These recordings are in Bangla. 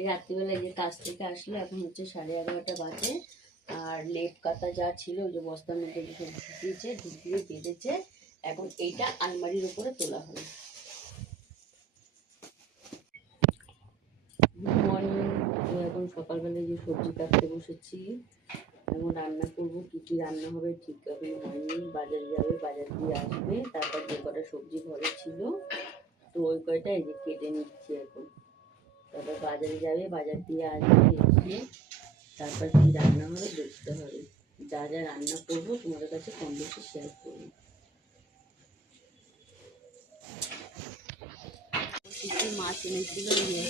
এই রাত্রিবেলা এই যে কাজ থেকে আসলো, এখন হচ্ছে 11:30 বাজে। আর লেপ কাটা যা ছিল ওই যে বস্তার মধ্যে সব ঢুকিয়েছে, ঢুকিয়ে বেঁধেছে। এখন এইটা আলমারির উপরে তোলা হবে। Good morning. এখন সকালবেলায় যে সবজি কাটতে বসেছি, এখন রান্না করবো। কী কী রান্না হবে ঠিক এখন হয়নি। বাজারে যাবে, বাজার দিয়ে আসবে, তারপর যে কটা সবজি ঘরে ছিল তো ওই কয়টা এই যে কেটে নিচ্ছি এখন। তারপর বাজারে যাবে, বাজার দিয়ে আসবে, এসে তারপর কী রান্না হবে দেখতে হবে। যা যা রান্না করবো তোমাদের কাছে কম বেশি শেয়ার করবো। কিছু মাছ এনেছিল, ওই যে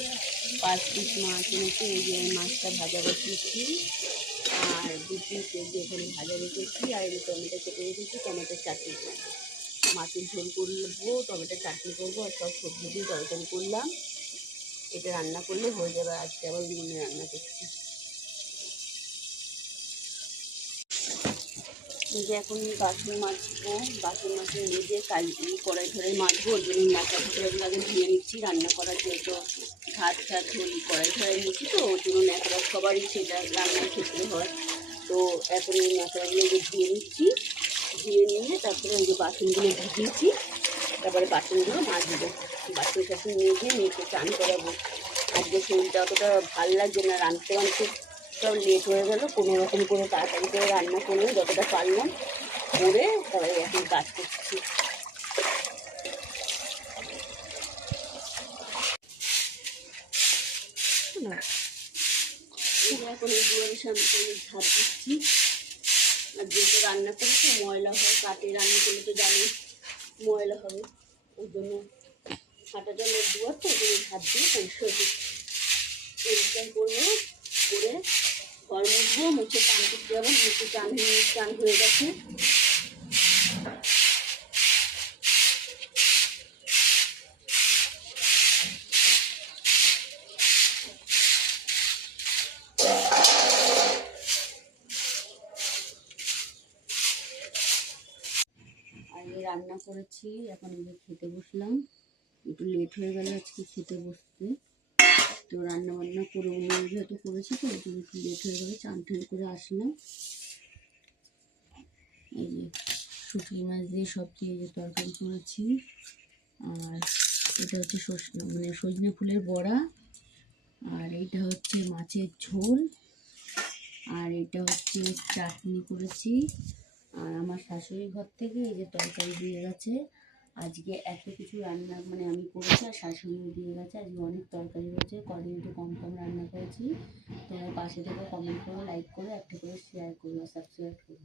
5 পিস মাছ এনেছে, ওই যে মাছটা ভাজা বসিয়েছি। আর 2 পিস এখানে ভাজা রেখেছি, আর এই টমেটো কেটে রেখেছি, টমেটোর চাটনি করবো। মাছের ঝোল করবো, টমেটোর চাটনি করবো, আর সব সবজি দিয়ে তরকারি করলাম। এটা রান্না করলে হয়ে যাবে। আজকে আবার উনুনে রান্না করছি। যে এখন বাসন মাজবো, বাসন মেজে কড়াই ধরে মাজবো। ওই জন্য নাচা ফুটোগুলো আগে ধুয়ে নিচ্ছি রান্না করার জন্য। ভাত টাত কড়াই ধরে নিচ্ছি, তো ওই জন্য ন্যাকড়া সবারই সেটা রান্নার ক্ষেত্রে হয়। তো এখন এই ন্যাকড়াগুলো ধুয়ে নিচ্ছি, ধুয়ে নিয়ে তারপরে ওই যে বাসনগুলো ভিজিয়েছি, তারপরে বাসনগুলো মাজবো। বাসন টাসন মেজে চান করাবো। আজকে শরীরটা অতটা ভালো লাগছে না, রাঁধতে সব লেট হয়ে গেল। কোনো রকম করে তাড়াতাড়ি করে রান্না করলাম, যতটা পারলাম করে তারপরে এখন কাজ করছি। এখন এই দুয়ারের সামনে ঝাড় দিচ্ছি। আর যেহেতু রান্না করেছি ময়লা হয়, কাঠে রান্না করলে তো জানি ময়লা হবে, ওই জন্য হাঁটা জলের দুয়ার তো ওই জন্য ঝাড় দিয়ে পরিষ্কার করবো। করে ঘর মুছবো, মুছে চান করতে যাবো। মুছে চান হয়ে গেছে। রান্না করেছি, এখন এই যে খেতে বসলাম। একটু লেট হয়ে গেল আজকে খেতে বসতে, তো রান্না বান্না করে উনুনে যেহেতু করেছি তো ওই জন্য একটু লেট হয়ে গেলো। চান টান করে আসলাম। এই যে শুটকি মাছ দিয়ে সবজি এই যে তরকারি করেছি। আর এটা হচ্ছে সজনে ফুলের বড়া। আর এইটা হচ্ছে মাছের ঝোল। আর এটা হচ্ছে চাটনি করেছি। আর আমার শাশুড়ি ঘর থেকে এই যে তরকারি দিয়ে গেছে। আজকে এত কিছু রান্না আমি করেছি, আর শাশুড়িও দিয়ে গেছে। আজকে অনেক তরকারি হয়েছে, কদিন একটু কম কম রান্না করেছি। তোমরা পাশে থেকে কমেন্ট করো, লাইক করো, একটা করে শেয়ার করো, সাবস্ক্রাইব করো।